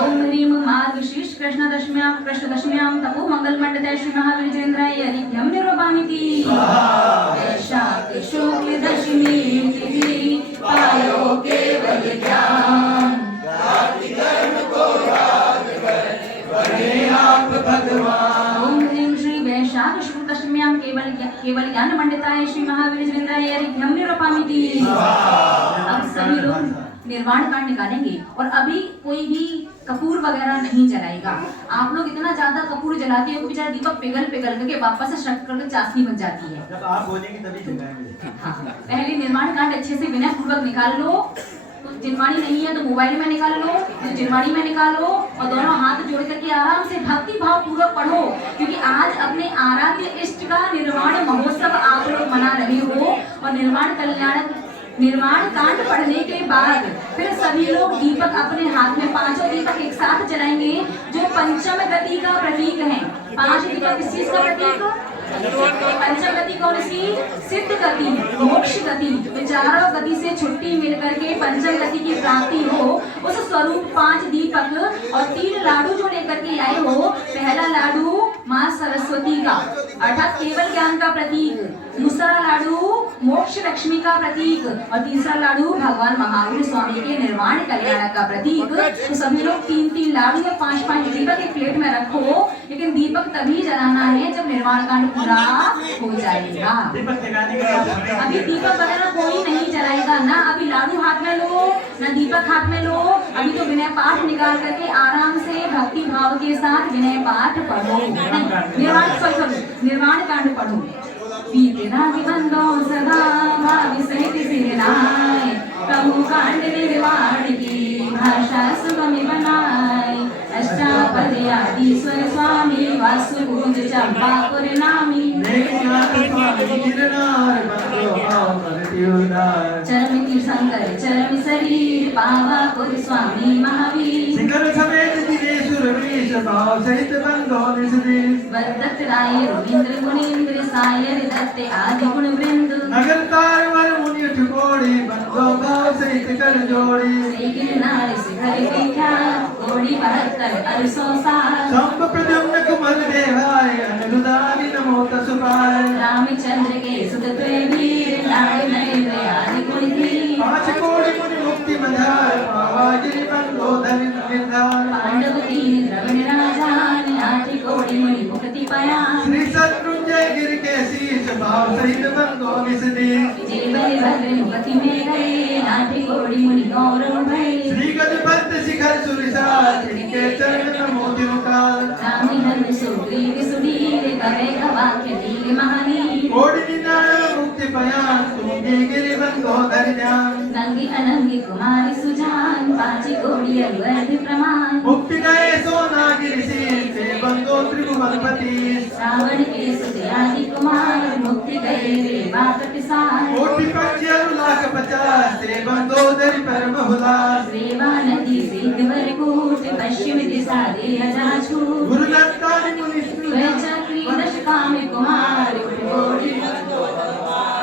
ओम ह्रीं मार्गशीर्ष कृष्ण दशम्यां तपो मंगल मंडिताय श्री महावीर जिनेन्द्राय अर्घ्यं निर्वपामि वैशाख शुक्ल दशमी तिथि पायो केवल ज्ञान आप भगवान। ओम ह्रीं श्री वैशाख शुक्ल दशम्यां केवल ज्ञान मंडिताय श्री महावीर जिनेन्द्राय अर्घ्यं निर्वपामि। अब सभी लोग निर्वाण कांड निकालेंगे और अभी कोई भी कपूर वगैरह नहीं जलाएगा। आप लोग इतना ज्यादा कपूर जलाते हो कि बेचारा दीपक पिघल के वापस से शक्कर की चाशनी बन जाती है। जब आप बोलेंगे तभी जलाएंगे। हाँ, पहले निर्माण कांड अच्छे से विनय पूर्वक निकाल लो। तो जिनवाणी नहीं है तो मोबाइल में निकाल लो, तो जिनवाणी में निकालो और दोनों हाथ जोड़ करके आराम से भक्ति भाव पूर्वक पढ़ो, क्योंकि आज अपने आराध्य इष्ट का निर्वाण महोत्सव आप लोग मना रहे हो। और निर्माण कांड पढ़ने के बाद फिर सभी लोग दीपक अपने हाथ में 5 दीपक एक साथ जलाएंगे, जो पंचम गति का प्रतीक है। 5 दीपक किस चीज का प्रतीक? पंचम गति कौन सी? सिद्ध गति, मोक्ष गति। चारों गति से छुट्टी मिलकर के पंचम गति की प्राप्ति हो, उस स्वरूप 5 दीपक और 3 लाडू जो लेकर के आए हो। पहला लाडू माँ सरस्वती का अर्थात केवल ज्ञान का प्रतीक, दूसरा लाडू मोक्ष लक्ष्मी का प्रतीक और तीसरा लाडू भगवान महावीर स्वामी के निर्वाण कल्याण का प्रतीक। तो सभी लोग 3-3 लाडू और 5-5 दीपक एक प्लेट में रखो, लेकिन दीपक तभी जलाना है जब निर्वाण कांड पूरा हो जाएगा। अभी दीपक वगैरह कोई नहीं जलाएगा, ना अभी लाडू हाथ में लो ना दीपक हाथ में लो। अभी तो विनय पाठ निकाल करके आराम से भक्ति भाव के साथ विनय पाठ पढ़ो, निर्वाण कांड पढ़ो। सदा भावी सहित सिरना ब्रह्मांड निर्वाण की भाषा सुगम बनाई अष्टापदी आदि स्वर स्वामी वासुपूज चंपापुर नामी चरम तीर्थंकर चरम शरीर पावापुर स्वामी महावीर सिंगर समेत दिनेश्वर वृष भाव सहित बंधो निषदेश वरदत्त राय रविंद्र मुनीन्द्र सायर दत्त आदि गुण वृंद नगर तार वर मुनि ठिकोड़ी बंधो भाव सहित कर जोड़ी श्री गिरनार शिखर विख्यात कोड़ी 72 अरसों साल संप प्रद्युम्न कुमल देवाय अनुदानी नमो तसुपाय रामचंद्र के सुत त्वे वीर लाड़ नरेंद्र आदि गुण धीर 5 कोटि मुनि मुक्ति मझार पावा गिरि बंधो धरि निर्धार पांडव तीन द्रविण राजान 8 कोटि मुनि मुक्ति पाया श्री शत्रुंजय गिर के शीश भाव सहित बंधो निषदेश विजय बलिभद्र मुक्ति में गए 8 कोटि मुनि गौरव भय श्री गजपत शिखर सुरसार इनके चरण नमो दिवकाल रामी धर्म सुग्रीव सुधीर करे वाक्य धीर महानीर कोटि निन्यानवे मुक्ति पयान तुमगे गिरि बंधो धरि ध्यान नंगी अनंगी कुमारी सुजान 5 कोटि अवर्ध प्रमाण मुक्ति गए सोना गिरि से बंधो त्रिभुवनपति रावण के सुत आदि कुमार मुक्ति गए रे बात किसान कोटि पंच लाख 50 से बंधो धरि परम हुलास रेवा नदी सिंध वरकूट पश्चिम दिशा दे अजाछू गुरु दत्तानि मुनि चक्री दशका में कुमार कोटि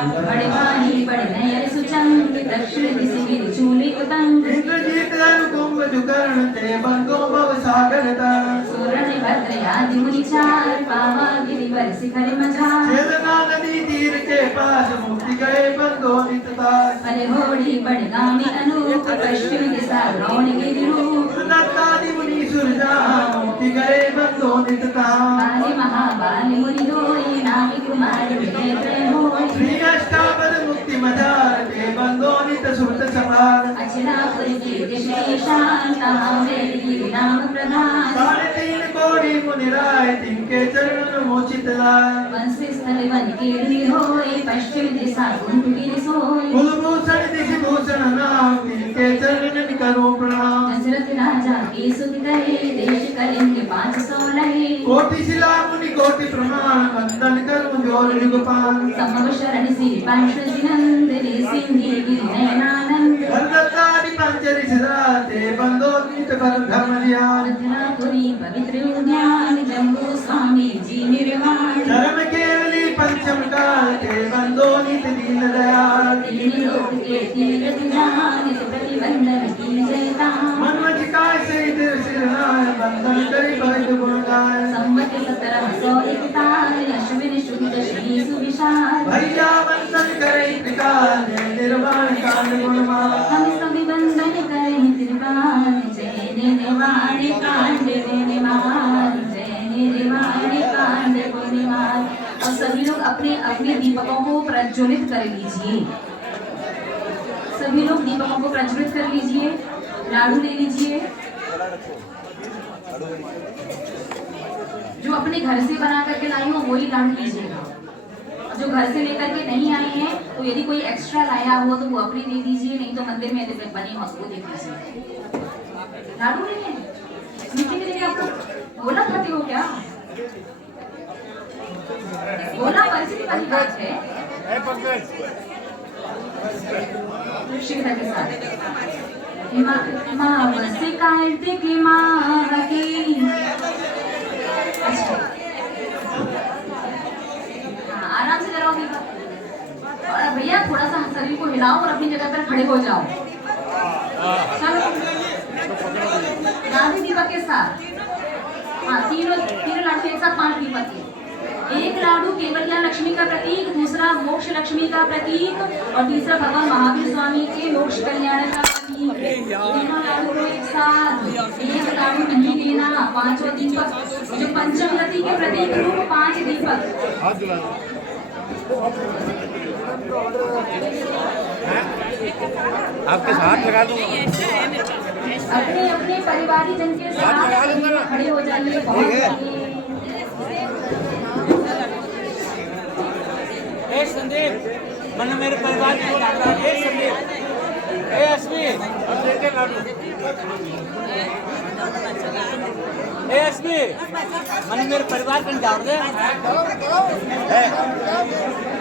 बड़े भाई बड़े नयर सुचंग दक्षिण दिशा गिरि चूली उतंग इंद्रजीत कुंभ जुकर्ण ते बंधो भव सागर तर सूरण भद्र आदि मुनि चार पावा गिरिवर शिखर मझार चेतना नदी तीर के पास मुक्ति गए बंधो निततार अरे घोड़ी बड़गामी अनूप पश्चिम दिशा द्रोण गिरि रूप गुरु दत्तानि मुनि सुरजा मुक्ति गए बंधो निततार बाली महाबाली मुनि दोई नामी कुमार विजय त्रय होई श्री अष्टापद मुक्ति मझार ते बंधो नित सुरत सभार अचलापुर की श्री शान तहाँ वेद गिरि नाम प्रधान 3.5 कोटि मुनि राय तिनके चरण मोचित लाय वंश स्थल वन कीर्ति होई पश्चिम दिशा कुंभ गिरि सोई कुलभूषण दिशि भूषण नाम तिनके चरण करो प्रणाम दशरथ राजा की सुध गए देश करेंगे 500 रहे कोटि शिला मुनि कोटि प्रमाण वंदन करूं जोर युगपाल संभव शरण श्री पार्श्व नंद रे सिंधी गिरि नयनानंद वरदत्तानि पंच ऋषिराते बंधो नित पर धर्म ध्यान मथुरापुरी पवित्र उद्यान जम्बू स्वामी जी निर्वाण धर्म केवली पंचम काल के बंधो नित दीन दयाल तीन लोक के तीर्थ ध्यान प्रतिबंधन की जयता मनमति काय सहित सिरनाय बंधन करी भय गुण गाय संवत 1741 अश्विन शुक्ल दशमी सुविशाल भैया बंधन करे त्रिकाल निर्वाण कांड गुणमान हम सभी बंधन करें त्रिकाल जय निर्वाण कांड निर्वाण जय निर्वाण कांड निर्वाण। और सभी लोग अपने अपने दीपकों को प्रज्वलित कर लीजिए। सभी लोग दीपकों को प्रज्वलित कर लीजिए। लाडू ले लीजिए। जो अपने घर से बना करके लाई हो वही लाडू लीजिएगा। जो घर से लेकर के नहीं आए हैं तो यदि कोई एक्स्ट्रा लाया हो तो वो अपने दे दीजिए, नहीं तो मंदिर में बने हो उसको दे दीजिए। लाडू नहीं है मीठे के लिए आपको गोला खाते हो क्या? गोला परिस्थिति वाली बात है। शिक्षा के साथ माँ बसे कार्तिक माँ की आराम से लगाओ दीपक। और भैया थोड़ा सा शरीर को हिलाओ और अपनी जगह पर खड़े हो जाओ। चलो राधे दीपक के साथ। हाँ तीनों लाडू एक साथ 5 दीपक के। एक लाडू केवलिया लक्ष्मी का प्रतीक, दूसरा मोक्ष लक्ष्मी का प्रतीक और तीसरा भगवान महावीर स्वामी के मोक्ष कल्याण का प्रतीक। तीनों लाडू को एक साथ। एक लाडू नहीं देना। 5वां दीपक जो पंचम गति के प्रतीक रूप 5 दीपक। आपके साथ लगा दूं। अपने अपने परिवारी जन के साथ खड़े हो जाइए। संदीप मैंने मेरे परिवार को संदीप एएसपी मैंने मेरे परिवार को जान दे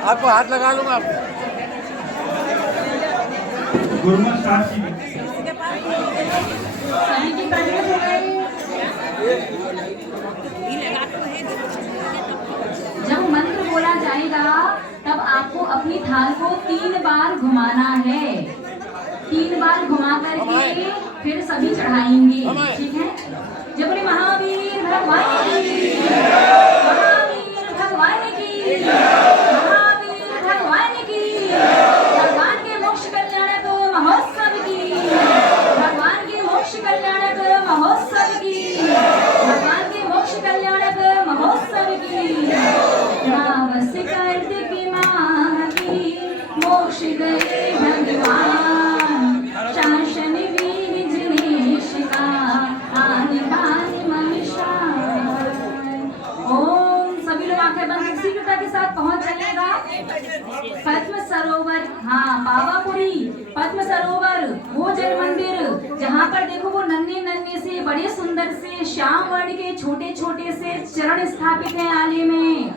आपको हाथ लगा लूंगा गुरमत साक्षी सभी की प्रकट हो गई। जब मंत्र बोला जाएगा तब आपको अपनी थाल को 3 बार घुमाना है। 3 बार घुमा करके फिर सभी चढ़ाएंगे, ठीक है। जब बोले महावीर भगवान की, महावीर भगवान की, महावीर भगवान की, भगवान के मोक्ष कल्याणक महोत्सव की, भगवान के मोक्ष कल्याणक महोत्सव की, भगवान के मोक्ष कल्याणक महोत्सव की, रावस कार्तिकी माह की, मोक्ष गए भगवान, शासन वीर जिनेश का, आने बाने महिषासुर। ओम सभी लोग आंखें बंद शीघ्रता के साथ पहुंच जाइएगा पद्म सरोवर। हाँ, पावापुरी पद्म सरोवर, वो जल मंदिर जहाँ पर देखो वो नन्हे नन्हे से बड़े सुंदर से श्याम वर्ण के छोटे छोटे से चरण स्थापित है आले में।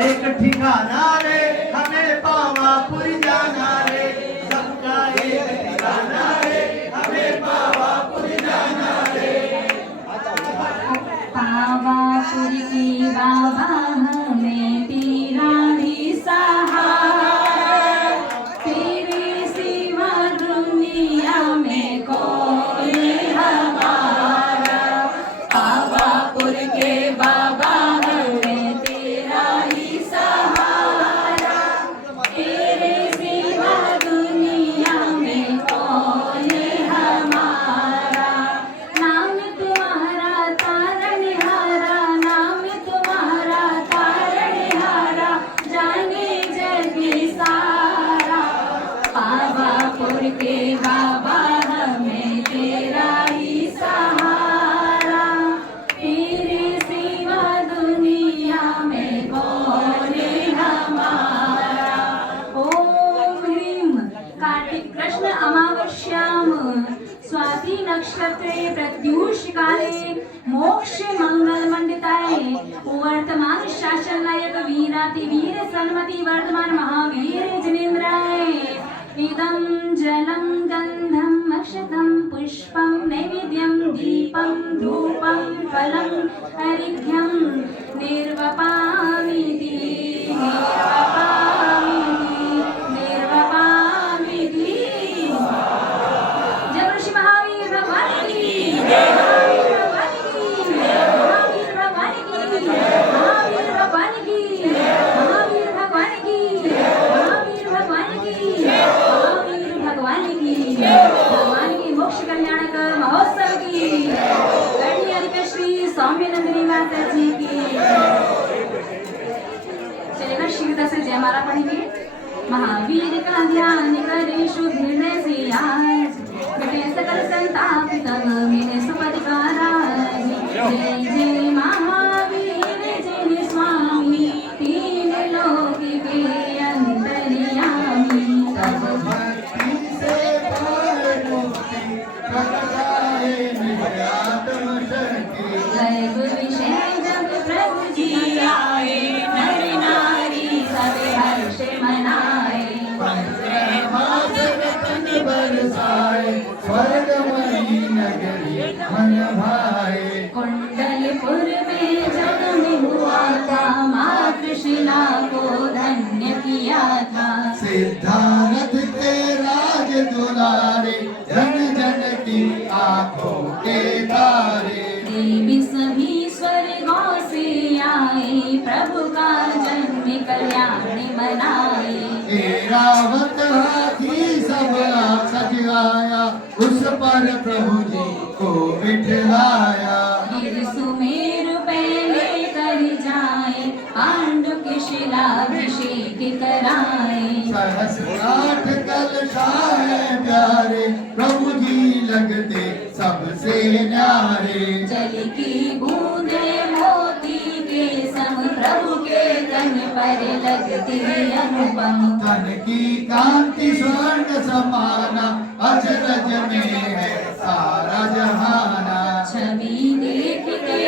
एक ठिकाना रे हमें पावापुरी जाना रे, सबका एक ठिकाना रे हमें पावापुरी जाना रे। पावापुरी की बाबा हमें तेरा ही सहारा, तेरे सिवा दुनिया में कौन हमारा। पावापुर के बाबा नक्षत्रे प्रत्यूष काले मोक्ष मंगल मंडिताय वर्तमान शासन नायक वीराति वीर सन्मति वर्तमान महावीर जिनेन्द्राय इदं जलं गंधम अक्षतं पुष्पं नैवेद्यं दीपं धूपं फलं अर्घ्यं निर्वपामि भगवान की मोक्ष कल्याणक महोत्सव की, श्री स्वामीनंदिनी माता जी की। चलेगा शीघ्रता से जयमाला पढ़ेंगे। महावीर का ध्यान करे शुभ हृदय से आज, मिटे सकल संताप तब मिले सुपद का राज। जय जय महावीर जय स्वामी, तीन लोक के अंतर्यामी। तब भक्ति से पार मुक्ति प्रगटाए नित्यात्म शक्ति। गर्भ विषय जब प्रभु जी आए, नर नारी सब हर्ष मनाए। पंचमास रतन बरसाए, स्वर्गमयी नगरी मन भाए। कुंडलपुर में जन्म हुआ था, माँ कृष्णा को धन्य किया था। सिद्धार्थ के राज दुलारे, जन जन की आंखों के तारे। देवी सभी स्वर्गों से आए, प्रभु का जन्म कल्याण मनाए। ऐरावत हाथी सब सज आया, उस पर प्रभु जी को बिठलाया। गिर सुमेरु पहले कर जाए, पांडु के शिलाभिषेक कराए। सहस्राठ कलशाएं प्यारे, प्रभु जी लगते सबसे न्यारे। जल की बूंदे मोती के सम, प्रभु के तन पर लगती अनुपम। तन की कांति स्वर्ण समाना, अचरज में है सारा जहाना। छवि देख के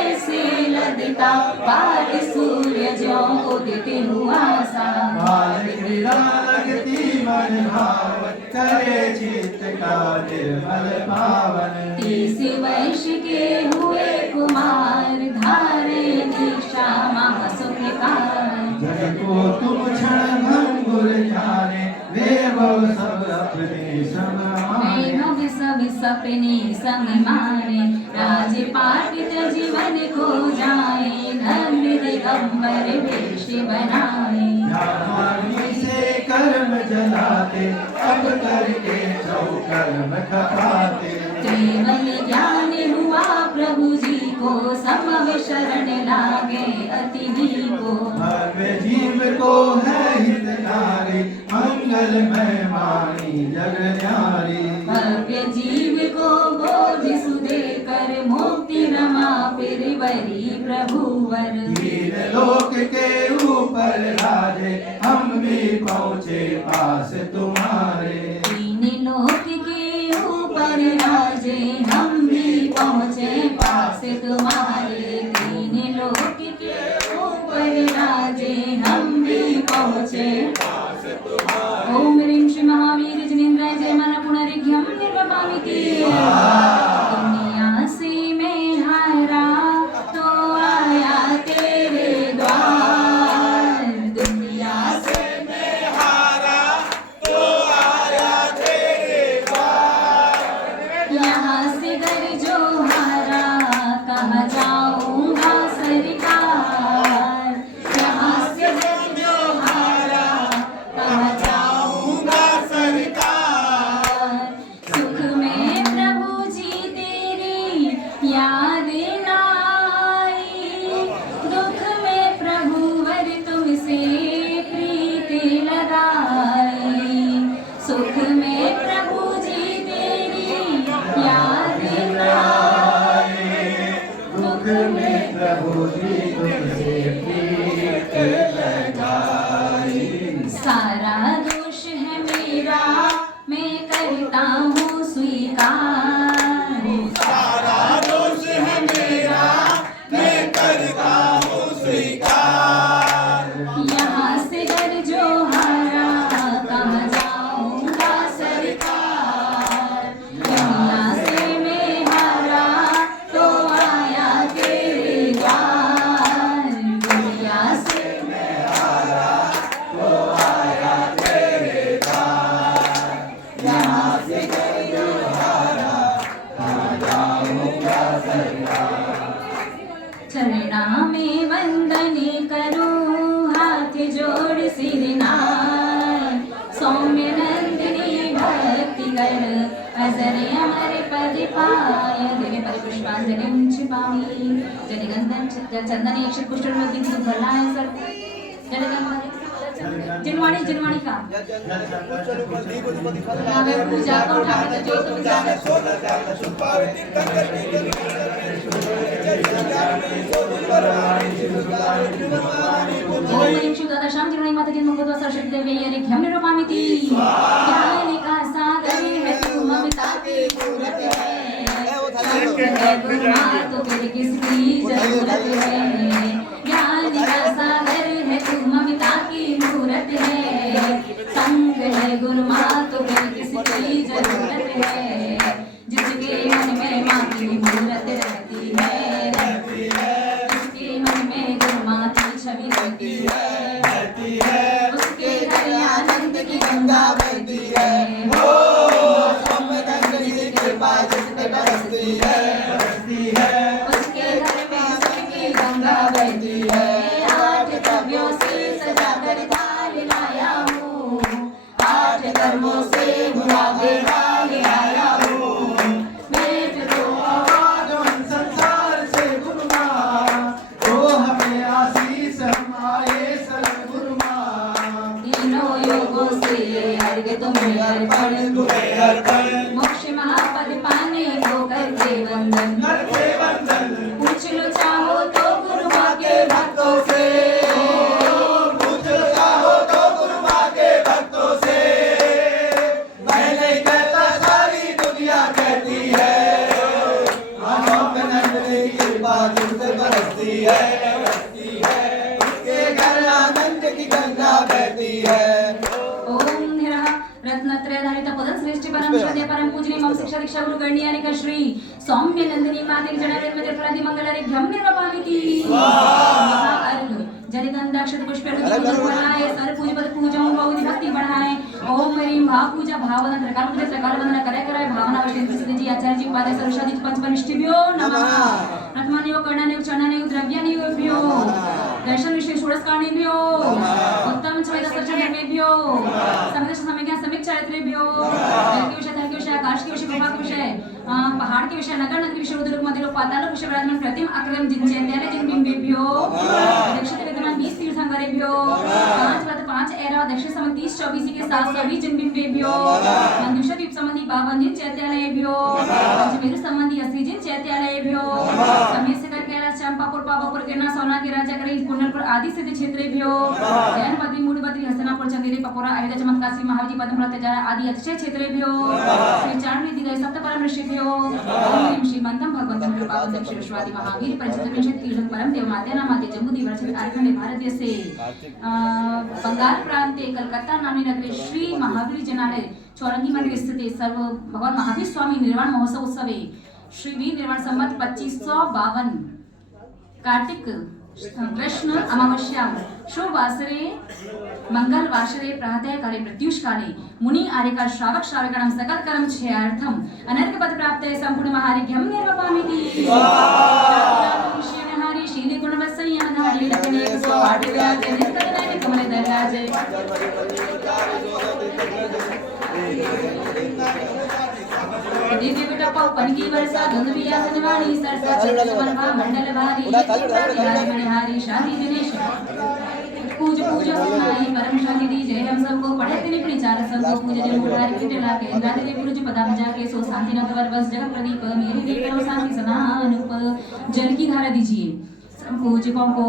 ऐसे लगता, पार सूर्य जो उदित हुआ सा। बाल क्रीड़ा लगती मन भावन, करे चित्त का निर्मल पावन। 30 वर्ष के हुए कुमार, धारे दीक्षा महासुखकार। जग को तुम क्षण भंगुर जाने, वैभव सब अपने समाने। वैभव सब सपने संग मारे, राजपाट जीवन को जाए। धर्म दिगंबर वेश बनाए। ज्ञानी से कर्म जलाते, अब करके चौकर्म खपाते। केवल ज्ञान हुआ प्रभु जी को, समव शरण लागे अति को। भव्य जीव को है हितकारी, मंगलमय वाणी जग न्यारी। भव्य जीव को बोधि सुदे कर, मुक्ति रमा फिर बरी प्रभुवर। तीन लोक के ऊपर राजे, हम भी पहुँचे पास तुम्हारे। तीन लोक के ऊपर राजे, हम भी पहुँचे पास तुम्हारे। तीन लोक के ऊपर राजे, हम भी पहुँचे पास तुम्हारे। ओम ह्रीं श्री महावीर जिनेन्द्राय जय मन पुनरिघ्यं निर्वपामिति। दुनिया से मैं हारा तो आया तेरे द्वार। दुनिया से यहाँ से घर जो हारा, कहाँ जाऊंगा सरकार। यहाँ से घर जो हारा, कहाँ जाऊंगा सरकार। सुख में प्रभु जी तेरी याद न आई, दुख में प्रभुवर तुमसे प्रीति लगाई। सुख में प्रभु जी तेरी याद न आई, दुख में प्रभु जी तुमसे प्रीत लगाई। सारा दोष है मेरा, मैं करता हूँ स्वीकार। सारा दोष है मेरा, मैं करता हूँ स्वीकार। यहाँ से घर जो हारा, कहाँ जाऊंगा सरकार। दुनिया से मैं हारा तो आया तेरे द्वार। दुनिया से यहाँ से घर जो हारा, कहाँ जाऊंगा सरकार। चरणा में वंदन करूं, हाथ जोड़ सिर नाय। सौम्य नंदिनी भक्ति कर, अजर अमर पद पाय। दिव्य परिपुष्पांजलिं क्षिपामि, जनिगंधं चंदन अक्षत पुष्पमग्नि धूपलाय सर। जिनवाणी जिनवाणी का हमें पूजा को ठाकुर जो तुम जाने। ओम शिवदादा श्याम जिनवाणी माता जिन मुकुट वस्त्र शक्ति देवी ये निघ्यम निरूपामिति। ज्ञान का सागर है तू, ममता की मूरत है। गुरुमा तो फिर किसकी जरूरत है। ज्ञान का सागर है तू, ममता की मूरत है। संग है गुरुमा तो फिर किसकी जरूरत है। जिसके मन में माँ की मूरत रहती है, जिसके मन में गुरुमा की छवि रहती है, उसके घर आनंद की गंगा बहती है। कृपा जिस पे बरसती है, उसके घर में सुख की गंगा बहती है। 8 द्रव्यों से सजा कर थाल लाया हूँ, 8 कर्मों से बुरा बेड़ा ले आया हूँ। मैं तो अर्घ्य तुम्हें अर्पण मोक्ष महापद पाने को करके वंदन पूछ लो चाहो तो गुरु माँ के भक्तों से पूछ लो चाहो तो गुरु माँ के भक्तों से मैं नहीं कहता सारी दुनिया कहती है आंखों में नंदनी कृपा तुमसे बरसती है उसके घर आनंद की गंगा बहती है ओम निरह रत्नत्रय धारित पद श्रेष्ठ परम श्रद्धेय परम पूजनीय मम शिक्षा दीक्षा गुरु गणनीय श्री सौम्य नंदिनी माते जनावेद मध्य प्रति मंगलारे भ्यम निर्वापिती महाअर्घ जलगंधाक्षत पुष्प बढ़ाए सर पूज पद पूजाओं बहुति भक्ति बढ़ाए ओम ह्रीं भाव पूजा भावना त्रकाल पूजा त्रकाल वंदना करे कराय भावना वशेन सिद्ध जी आचार्य जी पादे सरस्वती पंचपनिष्ठिभ्यो नमः रत्मानियो कर्णानियो चरणानियो द्रव्यानियो दर्शन विषय षोडशकार्णेभ्यो उत्तम छवेद सर्जनेभ्यो समित समिज्ञा समित चरित्रेभ्यो धर्म के विषय आकाश के विषय प्रभा के विषय पहाड़ के विषय नगर नगरी विषय रुद्रलोक मध्यलोक पाताल विषय विराजमान प्रतिम अक्रम जिन चैत्यालय जिन बिंबेभ्यो दक्षिण विद्यमान 20 तीर्थंकरेभ्यो 5 व्रत 5 एरा दक्षिण सम 30 24 के 720 जिन बिंबेभ्यो मंजुषा द्वीप संबंधी 52 जिन चैत्यालयभ्यो पंचमेरु संबंधी 80 जिन चैत्यालयभ्यो समेसकर कैलाश चंपापुर पावापुर गिरना सोना के राजा करी कुंडलपुर आदि सिद्ध क्षेत्रेभ्यो जैन बद्री मूड बद्री हसनापुर चंदेरी पपोरा अयोध्या चमत्काशी महावीर पद्मपुर तेजारा आदि अतिशय क्षेत्रेभ्यो श्री चारण रीति सप्त परम ऋषिभ्यो ओम ह्रीं श्रीमंतम भगवन्तं कृपावन्तं श्री विश्वादि महावीर पंचतमेशत तीर्थं परम देवमाते नामाते जम्बूद्वीप राज्य आर्खंडे भारत से बंगाल प्रांते कलकत्ता नामनी नगरे श्री महावीर जनालय चौरंगी मंदिर स्थित सर्व भगवान महावीर स्वामी निर्वाण महोत्सव उत्सवे श्री वीर निर्वाण संवत 2552 कार्तिक कृष्ण अमावस्यां शुभ वासरे मंगल वासरे प्रातः काले प्रत्युष काले मुनि आर्यका श्रावक श्रावकाणां सकल कर्म क्षयार्थम अनर्घ पद प्राप्त संपूर्ण महार्घ्यं निर्वपामिति हरि शीले गुणवत्सयन धारी लखने स्वाटी विराज निष्कलनाय कमले दराजे दिव्य बिटपा पनकी वर्षा धुंध बियासन वाणी सरसा चंद्रमा मंडल भारी मणिहारी शादी दिनेश पूज पूजा सुनाई परम शांति दी जय हम सबको पढ़े तिनि प्रचार सबको पूजा जय मुरारी किटला के इंद्रादि देव गुरु जी पदाम जाके सो शांति न कवर बस जगत प्रदीप मेरी देव करो शांति सनान उप जल की धारा दीजिए पूजकों को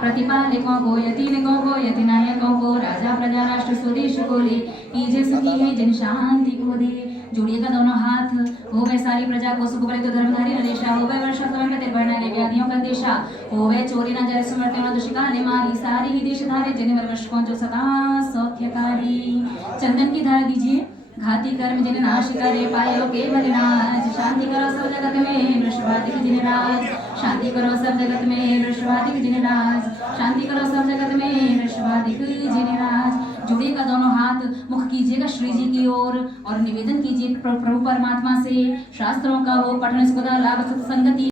प्रतिपालकों को यतीनकों को यतिनायकों को राजा प्रजा राष्ट्र स्वदेश को ले कीजिए सखी है जन शांति को दे जोड़िएगा दोनों हाथ हो गए सारी प्रजा को सुख बले तो धर्मधारी नरेशा हो गए वर्षा स्वयं तेरे बढ़ना ले व्याधियों का देशा हो गए चोरी न जय सुमरते न दुष्का ने मारी सारी ही देश धारे जने वर्ष को जो सदा सौख्यकारी चंदन की धारा दीजिए घाती कर्म जिन नाश करे पायो केवल नाज शांति करो सब जगत में वृषभाधिक जिन राज शांति करो सब जगत में वृषभाधिक जिन राज शांति करो सब जगत में वृषभाधिक जिन राज जुड़ेगा दोनों हाथ मुख कीजिएगा श्री जी की ओर और निवेदन कीजिए प्रभु परमात्मा से शास्त्रों का वो पठन सुखदा लाभ सत्संगति